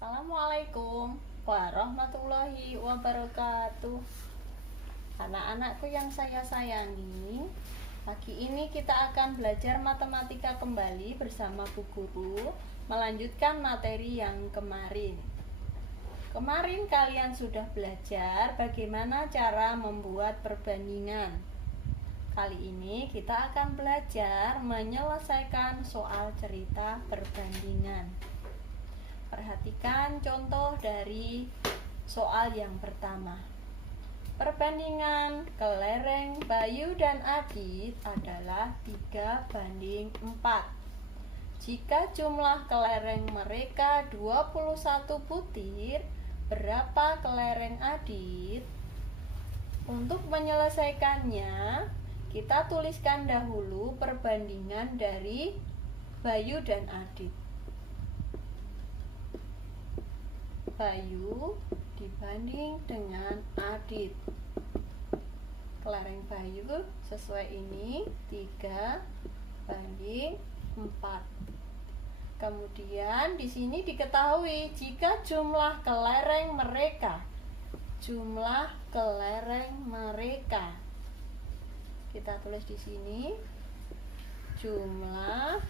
Assalamualaikum warahmatullahi wabarakatuh. Anak-anakku yang saya sayangi, pagi ini kita akan belajar matematika kembali bersama Bu Guru, melanjutkan materi yang kemarin. Kemarin kalian sudah belajar bagaimana cara membuat perbandingan. Kali ini kita akan belajar menyelesaikan soal cerita perbandingan. Perhatikan contoh dari soal yang pertama. Perbandingan kelereng Bayu dan Adit adalah 3:4. Jika jumlah kelereng mereka 21 butir, berapa kelereng Adit? Untuk menyelesaikannya, kita tuliskan dahulu perbandingan dari Bayu dan Adit. Bayu dibanding dengan Adit. Kelereng Bayu sesuai ini 3:4. Kemudian di sini diketahui jika jumlah kelereng mereka kita tulis di sini jumlah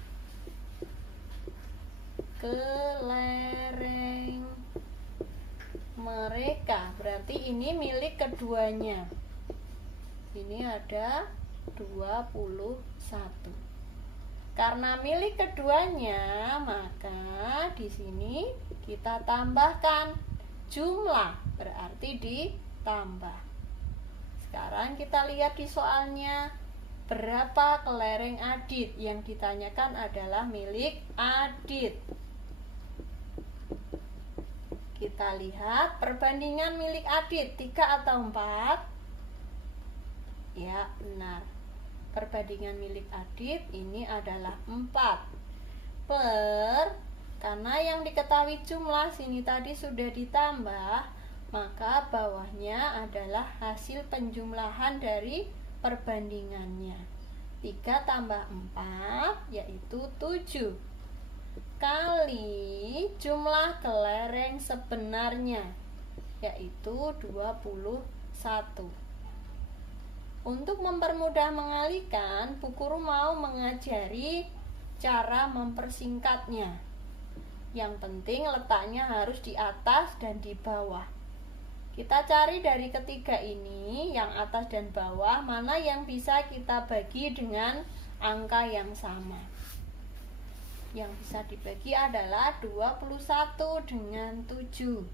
kelereng mereka, berarti ini milik keduanya. Ini ada 21. Karena milik keduanya, maka di sini kita tambahkan jumlah, berarti ditambah. Sekarang kita lihat di soalnya, berapa kelereng Adit? Yang ditanyakan adalah milik Adit. Kita lihat perbandingan milik Adit 3 atau 4? Ya, benar. Perbandingan milik Adit ini adalah 4 karena yang diketahui jumlah sini tadi sudah ditambah, maka bawahnya adalah hasil penjumlahan dari perbandingannya. 3 tambah 4 yaitu 7 kali jumlah kelereng sebenarnya, yaitu 21. Untuk mempermudah mengalihkan, Bu Guru mau mengajari cara mempersingkatnya. Yang penting letaknya harus di atas dan di bawah. Kita cari dari ketiga ini, yang atas dan bawah, mana yang bisa kita bagi dengan angka yang sama. Yang bisa dibagi adalah 21 dengan 7.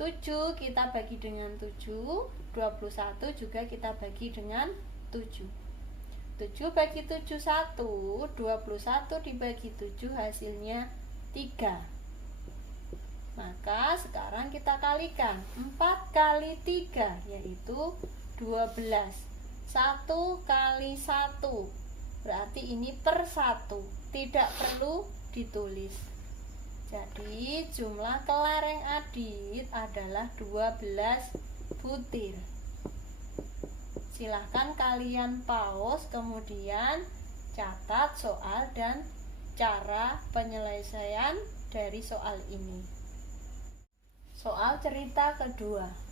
7 kita bagi dengan 7, 21 juga kita bagi dengan 7. 7 bagi 7 1, 21 dibagi 7 hasilnya 3. Maka sekarang kita kalikan 4 kali 3 yaitu 12. 1 kali 1 berarti ini per 1, tidak perlu ditulis. Jadi jumlah kelereng Adit adalah 12 butir. Silahkan kalian pause, kemudian catat soal dan cara penyelesaian dari soal ini. Soal cerita kedua.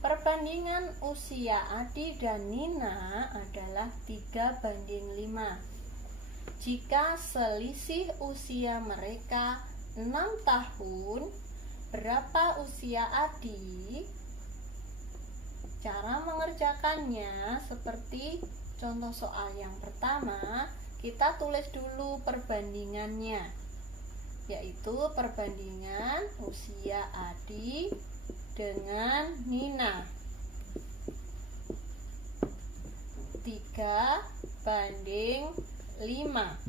Perbandingan usia Adi dan Nina adalah 3:5. Jika selisih usia mereka 6 tahun, berapa usia Adi? Cara mengerjakannya seperti contoh soal yang pertama, kita tulis dulu perbandingannya, yaitu perbandingan usia Adi dengan Nina. 3:5.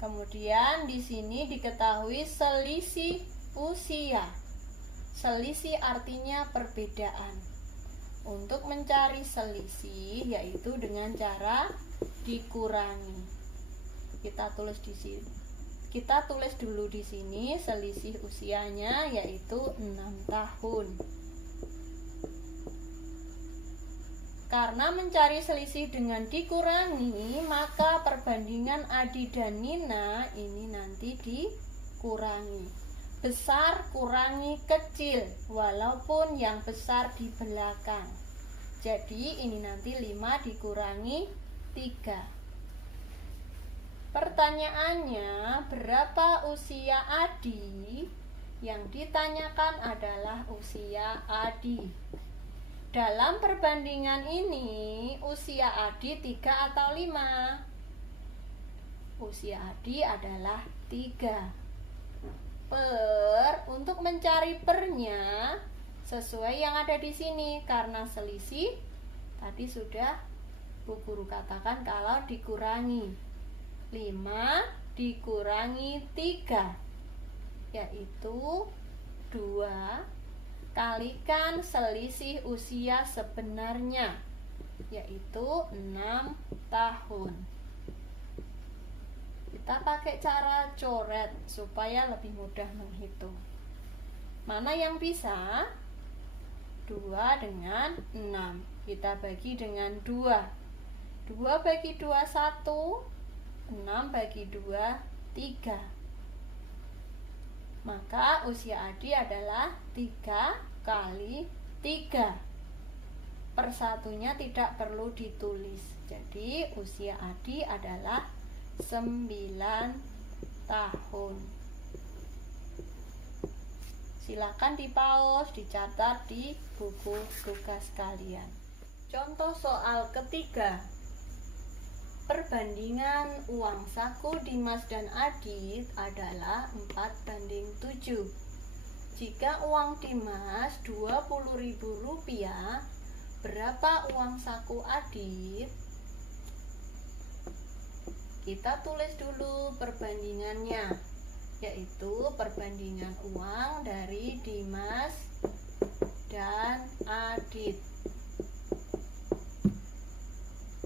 Kemudian di sini diketahui selisih usia. Selisih artinya perbedaan. Untuk mencari selisih yaitu dengan cara dikurangi. Kita tulis di sini. Kita tulis dulu di sini selisih usianya yaitu 6 tahun. Karena mencari selisih dengan dikurangi, maka perbandingan Adi dan Nina ini nanti dikurangi. besar kurangi kecil, walaupun yang besar di belakang. Jadi ini nanti 5 dikurangi 3. Pertanyaannya, berapa usia Adi? Yang ditanyakan adalah usia Adi. Dalam perbandingan ini, usia Adi 3 atau 5? Usia Adi adalah 3. Untuk mencari pernya sesuai yang ada di sini, karena selisih tadi sudah Bu Guru katakan kalau dikurangi 5 dikurangi 3 yaitu 2 kalikan selisih usia sebenarnya yaitu 6 tahun. Kita pakai cara coret supaya lebih mudah menghitung. Mana yang bisa? 2 dengan 6. Kita bagi dengan 2. 2 bagi 2, 1. 6 bagi 2, 3. Maka usia Adi adalah 3 kali 3. Persatunya tidak perlu ditulis. Jadi usia Adi adalah 9 tahun. Silakan dipaus, dicatat di buku tugas kalian. Contoh soal ketiga. Perbandingan uang saku Dimas dan Adit adalah 4:7. Jika uang Dimas Rp20.000, berapa uang saku Adit? Kita tulis dulu perbandingannya, yaitu perbandingan uang dari Dimas dan Adit.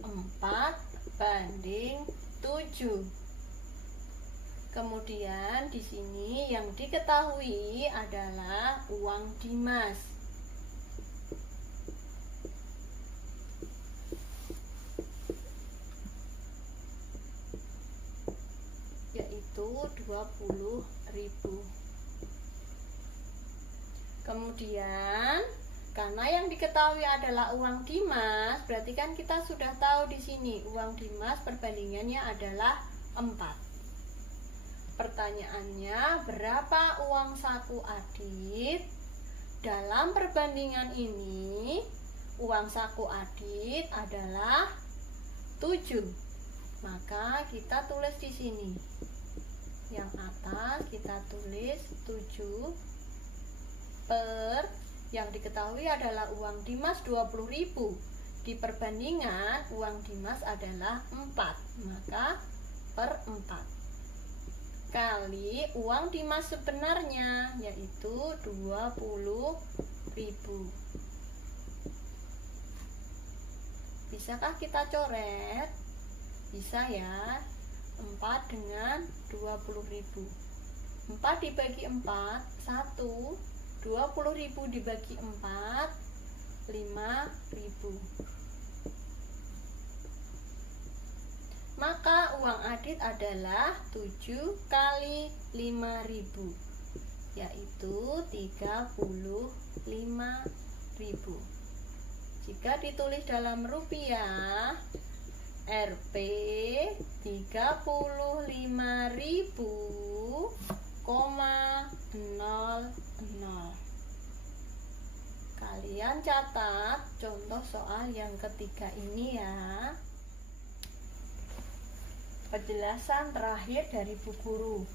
4:7. Kemudian di sini yang diketahui adalah uang Dimas. Yaitu 20.000. Kemudian karena yang diketahui adalah uang Dimas, berarti kan kita sudah tahu di sini uang Dimas perbandingannya adalah 4. Pertanyaannya, berapa uang saku Adit? Dalam perbandingan ini, uang saku Adit adalah 7. Maka kita tulis di sini. Yang atas kita tulis 7 per yang diketahui adalah uang Dimas 20.000. Di perbandingan uang Dimas adalah 4. Maka per 4. Kali uang Dimas sebenarnya yaitu 20.000. Bisakah kita coret? Bisa ya. 4 dengan 20.000. 4 dibagi 4, 1. 20.000 dibagi 4, 5.000. Maka uang Adit adalah 7 kali 5.000, yaitu 35.000. Jika ditulis dalam rupiah, Rp 35.000,00. Kalian catat contoh soal yang ketiga ini ya. Penjelasan terakhir dari Bu Guru.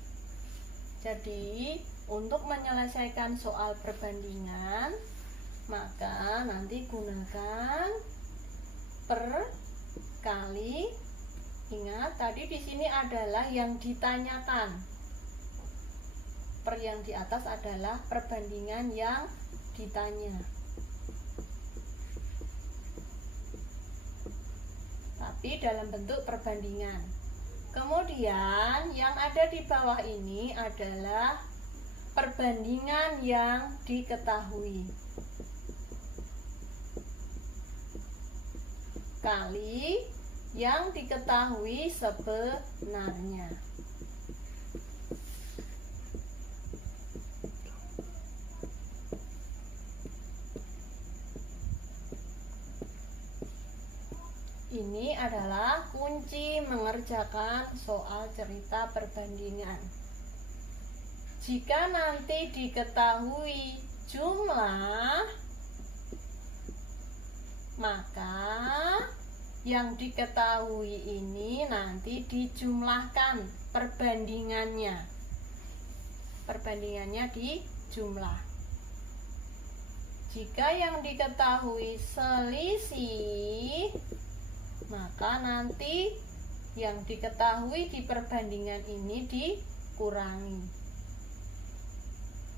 Jadi, untuk menyelesaikan soal perbandingan, maka nanti gunakan per kali. Ingat, tadi di sini adalah yang ditanyakan. Per yang di atas adalah perbandingan yang ditanya. Tapi dalam bentuk perbandingan. Kemudian yang ada di bawah ini adalah perbandingan yang diketahui. Kali yang diketahui sebenarnya. ini adalah kunci mengerjakan soal cerita perbandingan. Jika nanti diketahui jumlah, maka yang diketahui ini nanti dijumlahkan perbandingannya. Perbandingannya dijumlah. Jika yang diketahui selisih, maka nanti yang diketahui di perbandingan ini dikurangi.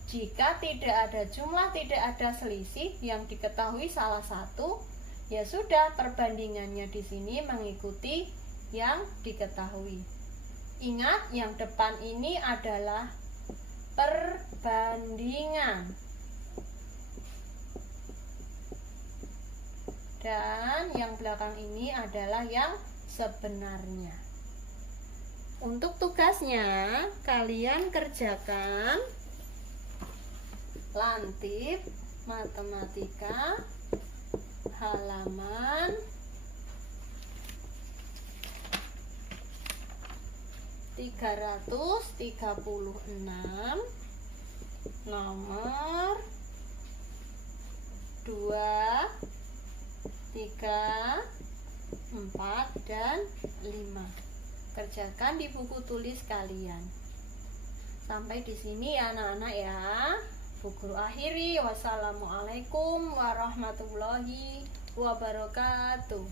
Jika tidak ada jumlah, tidak ada selisih, yang diketahui salah satu, ya sudah, perbandingannya di sini mengikuti yang diketahui. Ingat, yang depan ini adalah perbandingan. Dan yang belakang ini adalah yang sebenarnya. Untuk tugasnya, kalian kerjakan Lantip Matematika halaman 336, nomor 2, 3, 4, dan 5. Kerjakan di buku tulis kalian. Sampai di sini ya anak-anak ya. Bu Guru akhiri. Wassalamualaikum warahmatullahi wabarakatuh.